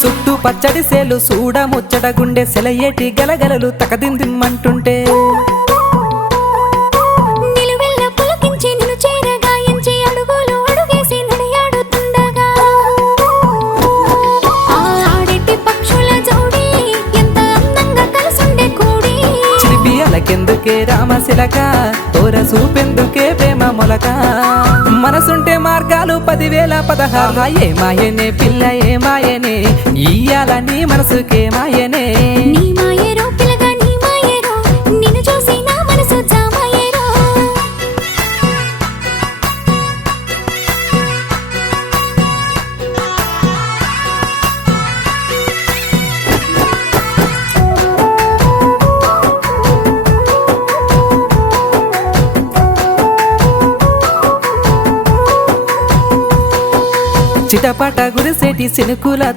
చుట్టూ పచ్చడి సేలు సూడ ముచ్చట గుండె సెలయేటి గలగలలు తకదిందిమ్మంటుంటే నిలువెల్ల పులకించి నిన్ను చేరగాయించి అడుగులు అడుగేసి నడియాడుతుండగా ఆడేటి పక్షుల జోడి ఎంత అందంగా కలుసుండే కూడి చిలిపియలకెందుకే రామశిలక తోర సూపెందుకే ప్రేమ మొలక మనసుంటే మార్గాలు 10,016 ఏమాయనే పిల్ల ఏమాయనే ఇయ్యాల నీ మనసుకే మాయనే నీ మాయరో పిలగా నీ మాయరో నిన్ను చూసి నా మనసు జామాయరో చిటపట గురిసేటి సినుకుల